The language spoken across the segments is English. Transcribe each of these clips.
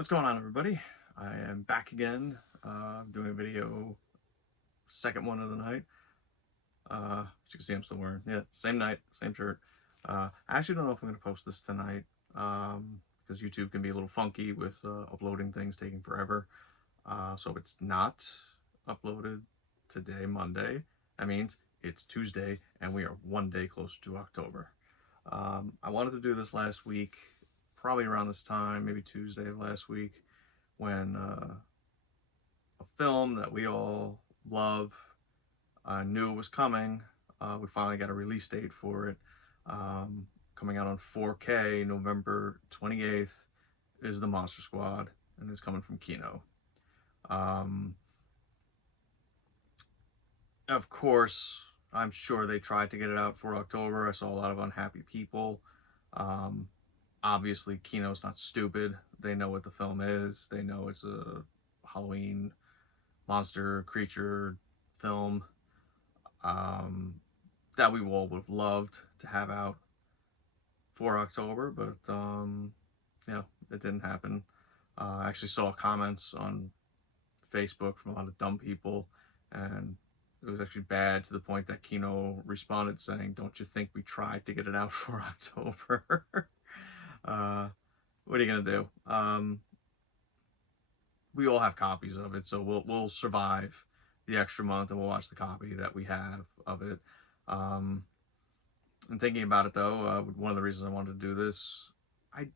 What's going on, everybody? I am back again, doing a video, second one of the night. As you can see, I'm still wearing, same night, same shirt. I actually don't know if I'm going to post this tonight, because YouTube can be a little funky with uploading things taking forever. So it's not uploaded today, Monday. That means it's Tuesday, and we are one day closer to October. I wanted to do this last week, probably around this time, maybe Tuesday of last week, when a film that we all love knew it was coming. We finally got a release date for it. Coming out on 4K November 28th is The Monster Squad, and it's coming from Kino. Of course, I'm sure they tried to get it out for October. I saw a lot of unhappy people. Obviously, Kino's not stupid. They know what the film is. They know it's a Halloween monster creature film that we all would have loved to have out for October, but yeah, it didn't happen. I actually saw comments on Facebook from a lot of dumb people, and it was actually bad, to the point that Kino responded saying, "Don't you think we tried to get it out for October?" What are you gonna do? We all have copies of it, so we'll survive the extra month, and we'll watch the copy that we have of it. And thinking about it, though, one of the reasons I wanted to do this, I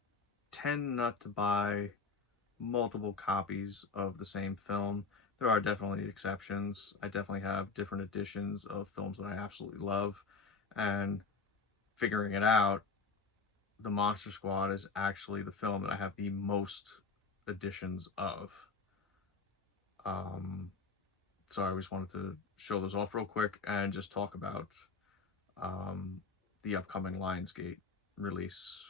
tend not to buy multiple copies of the same film. There are definitely exceptions. I definitely have different editions of films that I absolutely love, and figuring it out, The Monster Squad is actually the film that I have the most editions of. So I always wanted to show those off real quick and just talk about the upcoming Lionsgate release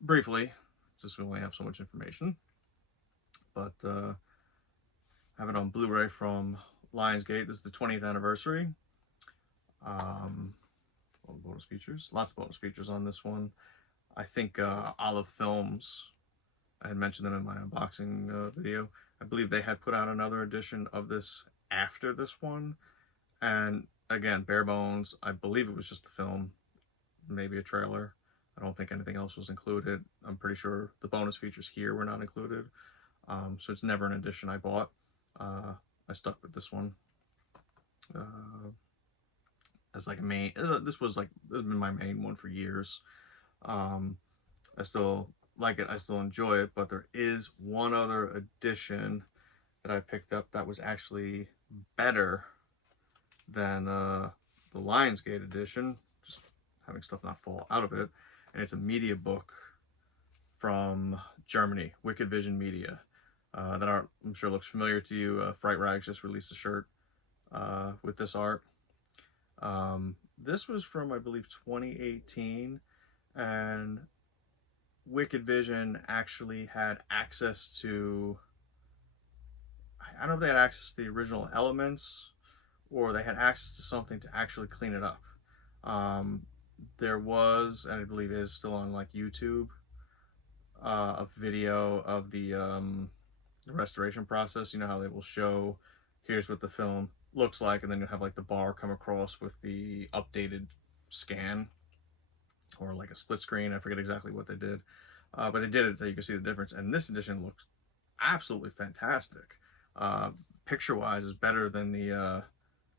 briefly, just we only have so much information. But I have it on Blu-ray from Lionsgate. This is the 20th anniversary. All the bonus features, lots of bonus features on this one. I think Olive Films, I had mentioned them in my unboxing video. I believe they had put out another edition of this after this one, and again, bare bones. I believe it was just the film, maybe a trailer. I don't think anything else was included. I'm pretty sure the bonus features here were not included, so it's never an edition I bought. I stuck with this one as like a main. This has been my main one for years. I still like it, I still enjoy it, but there is one other edition that I picked up that was actually better than the Lionsgate edition, just having stuff not fall out of it, and it's a media book from Germany, Wicked Vision Media, that art I'm sure looks familiar to you. Fright Rags just released a shirt with this art. This was from, I believe, 2018, and Wicked Vision actually had access to, I don't know if they had access to the original elements or they had access to something to actually clean it up. There was, and I believe is still on like YouTube, a video of the restoration process. You know how they will show, here's what the film looks like, and then you have like the bar come across with the updated scan, or like a split screen. I forget exactly what they did, but they did it so you can see the difference. And this edition looks absolutely fantastic. Picture-wise, is better than the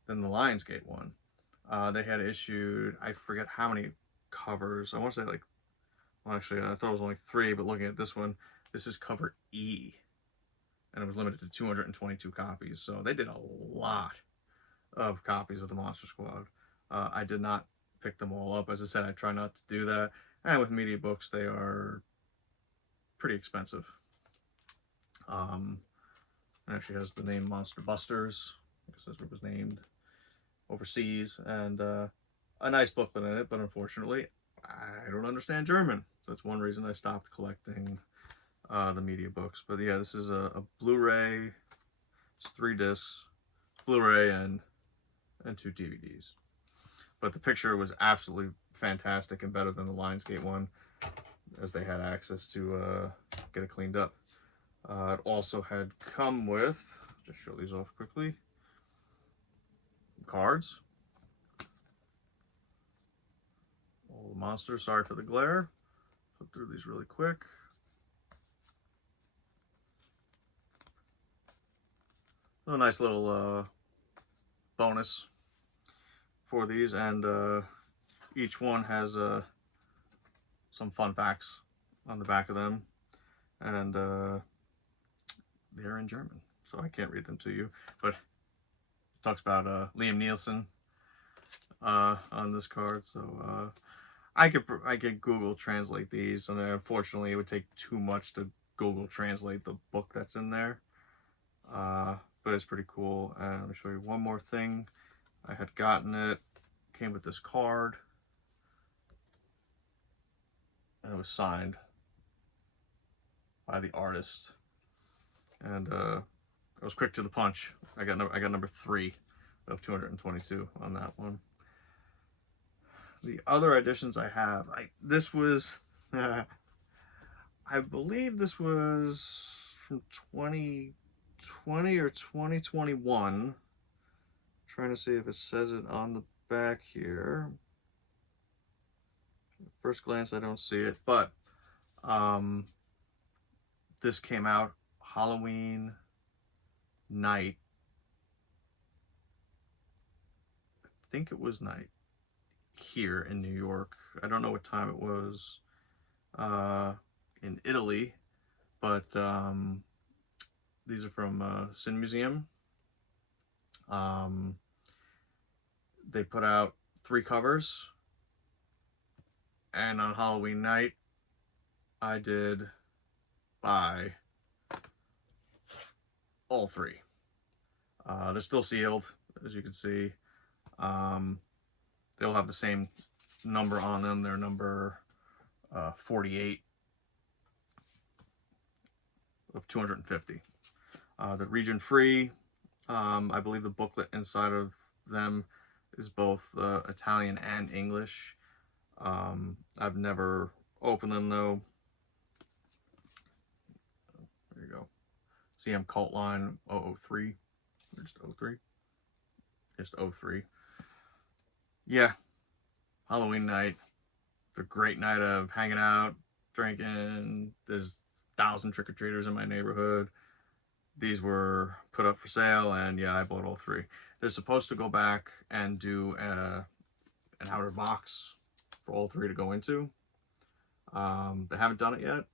Lionsgate one. They had issued, I forget how many covers. I want to say like, well, actually, I thought it was only 3, but looking at this one, this is cover E, and it was limited to 222 copies. So they did a lot of copies of the Monster Squad. I did not pick them all up. As I said, I try not to do that. And with media books, they are pretty expensive. It actually has the name Monster Busters. I guess that's what it was named overseas. And a nice booklet in it, but unfortunately, I don't understand German. So that's one reason I stopped collecting the media books. But yeah, this is a Blu-ray. It's 3 discs, Blu-ray, and 2 DVDs. But the picture was absolutely fantastic and better than the Lionsgate one, as they had access to get it cleaned up. It also had come with, just show these off quickly, cards. All the monsters, sorry for the glare. Flip through these really quick. A nice little bonus for these, and each one has some fun facts on the back of them, and they're in German, so I can't read them to you, but it talks about Liam Neeson on this card, so I could Google translate these, and unfortunately it would take too much to Google translate the book that's in there, but it's pretty cool. And let me show you one more thing. I had gotten it, came with this card, and it was signed by the artist, and I was quick to the punch. I got number 3 of 222 on that one. The other editions I have, this was I believe this was from 2020 or 2021. Trying to see if it says it on the back here. First glance, I don't see it, but this came out Halloween night. I think it was night here in New York. I don't know what time it was in Italy, but these are from Sin Museum. They put out 3 covers, and on Halloween night I did buy all 3. They're still sealed, as you can see. They'll have the same number on them. They're number 48 of 250. The region free. I believe the booklet inside of them is both Italian and English. I've never opened them though. There you go. CM Cult Line 003. Or just 03. Just 03. Yeah. Halloween night. It's a great night of hanging out, drinking. There's 1,000 trick-or-treaters in my neighborhood. These were put up for sale, and yeah, I bought all 3. They're supposed to go back and do an outer box for all 3 to go into. They haven't done it yet.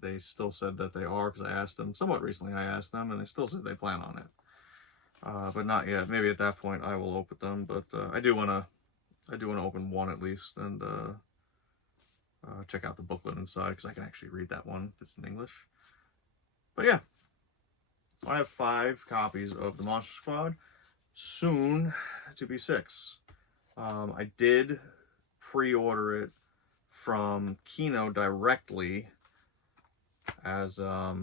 They still said that they are, because I asked them somewhat recently. I asked them, and they still said they plan on it, but not yet. Maybe at that point I will open them. But I do want to open one at least, and check out the booklet inside, because I can actually read that one if it's in English. But yeah. I have 5 copies of the Monster Squad, soon to be 6. I did pre-order it from Kino directly, as I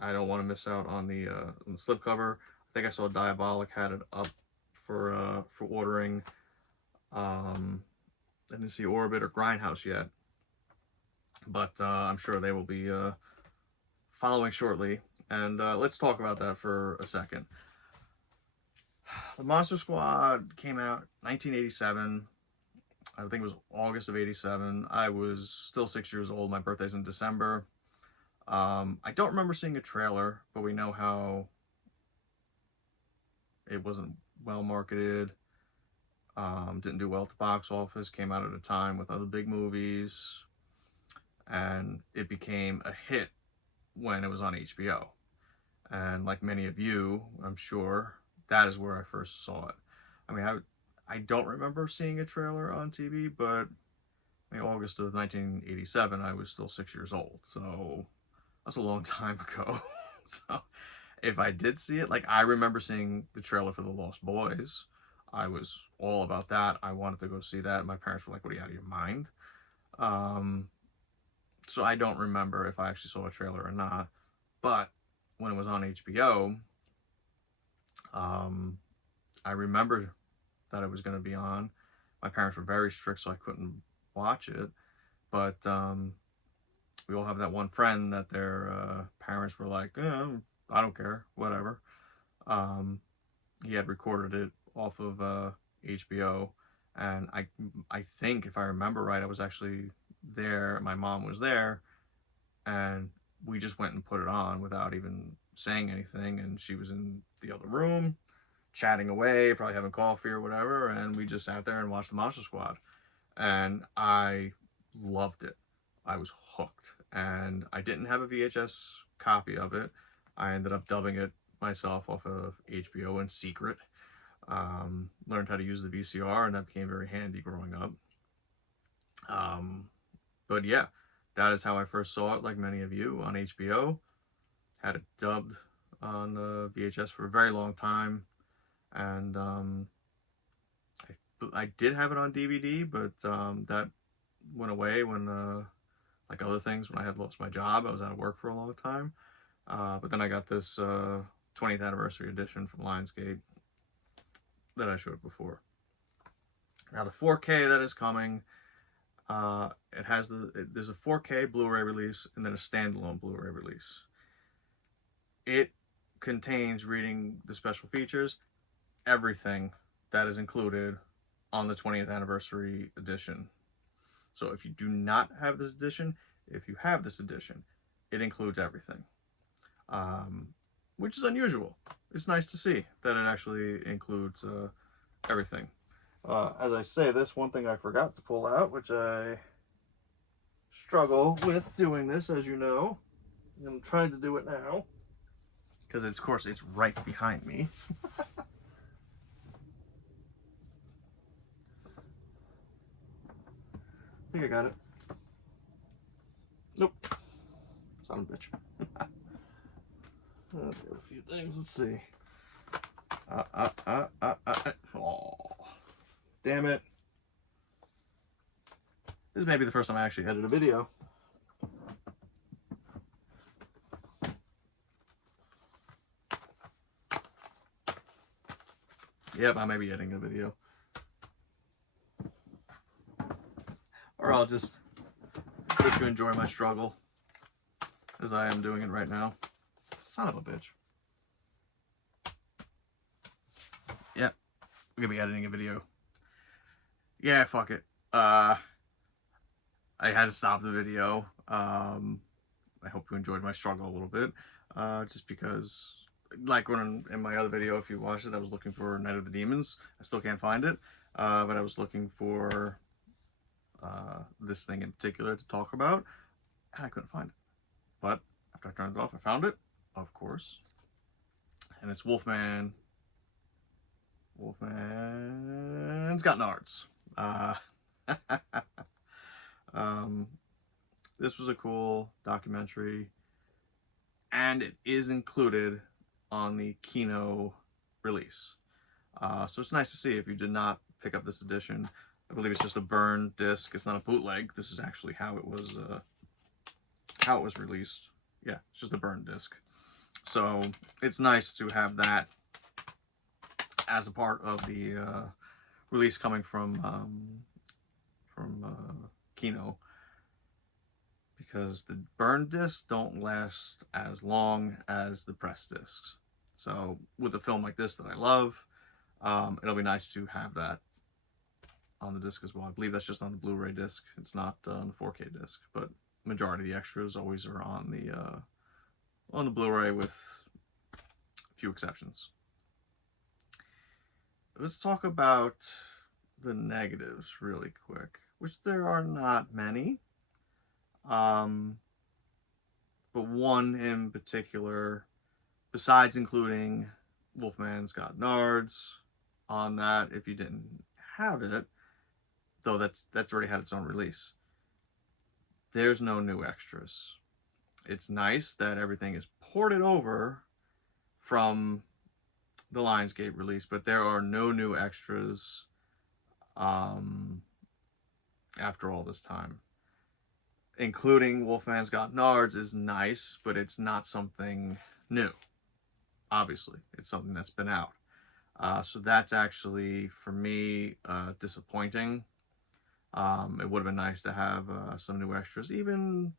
don't want to miss out on the slipcover. I think I saw Diabolic had it up for ordering. I didn't see Orbit or Grindhouse yet, but I'm sure they will be following shortly. And let's talk about that for a second. The Monster Squad came out 1987. I think it was August of 87. I was still 6 years old. My birthday's in December. I don't remember seeing a trailer, but we know how it wasn't well marketed. Didn't do well at the box office. Came out at a time with other big movies. And it became a hit when it was on HBO. And like many of you, I'm sure, that is where I first saw it. I mean, I don't remember seeing a trailer on TV, but in August of 1987, I was still 6 years old. So that's a long time ago. So if I did see it, like I remember seeing the trailer for The Lost Boys. I was all about that. I wanted to go see that. My parents were like, what, are you out of your mind? So I don't remember if I actually saw a trailer or not. But when it was on HBO, I remembered that it was going to be on. My parents were very strict, so I couldn't watch it. But we all have that one friend that their parents were like, I don't care, whatever. He had recorded it off of HBO, and I think, if I remember right, I was actually there. My mom was there, and we just went and put it on without even saying anything. And she was in the other room, chatting away, probably having coffee or whatever, and we just sat there and watched the Monster Squad. And I loved it. I was hooked, and I didn't have a VHS copy of it. I ended up dubbing it myself off of HBO in secret. Learned how to use the VCR, and that became very handy growing up. But yeah, that is how I first saw it, like many of you, on HBO. Had it dubbed on VHS for a very long time, and I did have it on DVD, but that went away when, like other things, when I had lost my job. I was out of work for a long time. But then I got this 20th anniversary edition from Lionsgate that I showed before. Now the 4K that is coming, there's a 4K Blu-ray release and then a standalone Blu-ray release. It contains, reading the special features, everything that is included on the 20th anniversary edition. So if you do not have this edition, if you have this edition, it includes everything, which is unusual. It's nice to see that it actually includes everything. As I say this, one thing I forgot to pull out, which I struggle with doing this, as you know. I'm trying to do it now, because of course it's right behind me. I think I got it. Nope. Son of a bitch. Let's get a few things. Let's see. Oh, damn it. This may be the first time I actually edited a video. Yep, I may be editing a video. Or I'll just let you enjoy my struggle as I am doing it right now. Son of a bitch. Yep, we're gonna be editing a video. Yeah, fuck it. I had to stop the video. I hope you enjoyed my struggle a little bit. Just because, like when in my other video, if you watched it, I was looking for Night of the Demons. I still can't find it, but I was looking for this thing in particular to talk about, and I couldn't find it. But after I turned it off, I found it, of course. And it's Wolfman. Wolfman's got nards. This was a cool documentary, and it is included on the Kino release. So it's nice to see. If you did not pick up this edition, I believe it's just a burn disc. It's not a bootleg. This is actually how it was released. Yeah, it's just a burn disc. So it's nice to have that as a part of the release coming from Kino, because the burn discs don't last as long as the press discs. So with a film like this that I love, it'll be nice to have that on the disc as well. I believe that's just on the Blu-ray disc. It's not on the 4K disc, but majority of the extras always are on the Blu-ray, with a few exceptions. Let's talk about the negatives really quick, which there are not many. But one in particular, besides including Wolfman's Got Nards on that, if you didn't have it, though that's already had its own release, there's no new extras. It's nice that everything is ported over from the Lionsgate release, but there are no new extras after all this time. Including Wolfman's Got Nards is nice, but it's not something new. Obviously, it's something that's been out. So that's actually, for me, disappointing. It would have been nice to have some new extras, even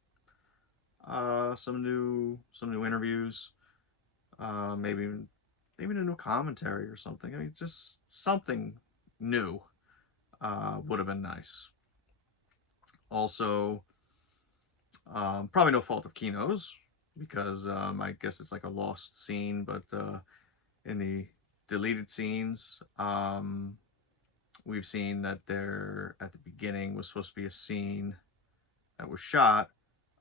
some new interviews, maybe a new commentary or something. I mean, just something new would have been nice. Also, probably no fault of Kino's, because I guess it's like a lost scene, but in the deleted scenes, we've seen that there at the beginning was supposed to be a scene that was shot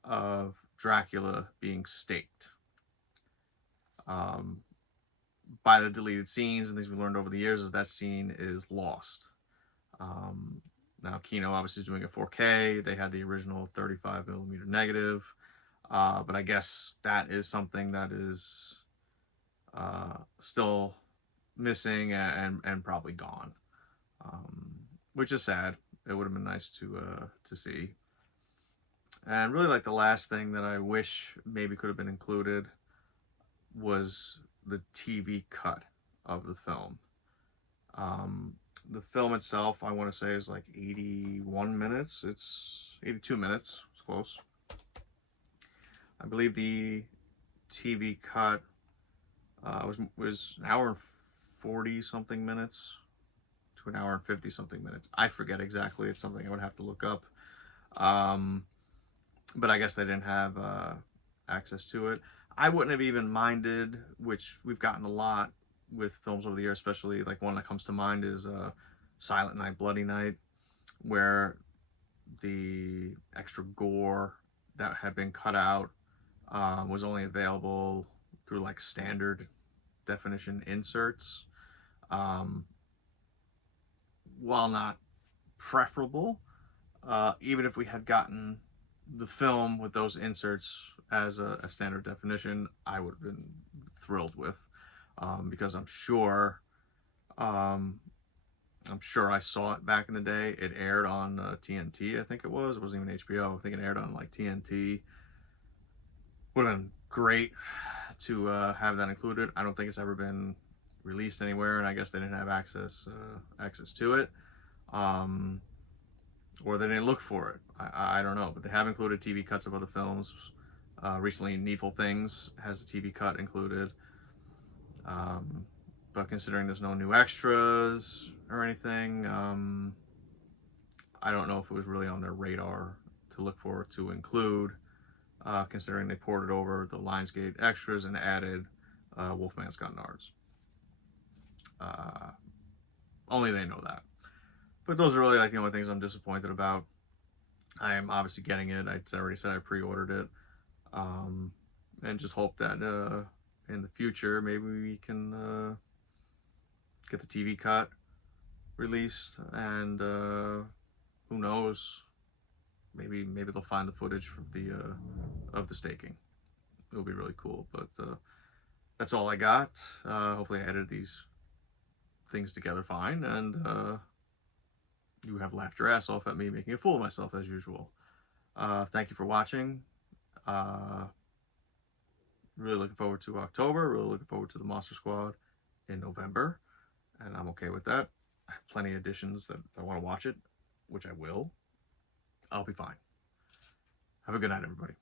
of Dracula being staked. By the deleted scenes and things we learned over the years is that scene is lost. Now Kino obviously is doing a 4K. They had the original 35mm negative, but I guess that is something that is still missing and probably gone, which is sad. It would have been nice to see. And really, like, the last thing that I wish maybe could have been included was the TV cut of the film. The film itself, I want to say, is like 81 minutes. It's 82 minutes. It's close. I believe the TV cut was an hour and 40 something minutes to an hour and 50 something minutes. I forget exactly. It's something I would have to look up. But I guess they didn't have access to it. I wouldn't have even minded, which we've gotten a lot with films over the years, especially like one that comes to mind is Silent Night, Bloody Night, where the extra gore that had been cut out was only available through like standard definition inserts. While not preferable, even if we had gotten the film with those inserts as a standard definition, I would have been thrilled with, because I'm sure I saw it back in the day. It aired on TNT, I think it was. It wasn't even HBO. I think it aired on like TNT. Would have been great to have that included. I don't think it's ever been released anywhere, and I guess they didn't have access to it. Or they didn't look for it. I don't know, but they have included TV cuts of other films. Recently, Needful Things has a TV cut included. But considering there's no new extras or anything, I don't know if it was really on their radar to look for to include, considering they ported over the Lionsgate extras and added Wolfman's Got Nards. Only they know that. But those are really like the only things I'm disappointed about. I am obviously getting it. I already said I pre-ordered it. And just hope that in the future maybe we can get the TV cut released, and who knows, maybe they'll find the footage from of the staking. It'll be really cool. But that's all I got. Hopefully I edited these things together fine, and you have laughed your ass off at me making a fool of myself as usual. Thank you for watching. Really looking forward to October. Really looking forward to the Monster Squad in November, and I'm okay with that. I have plenty of editions that if I want to watch it, which I will, I'll be fine. Have a good night, everybody.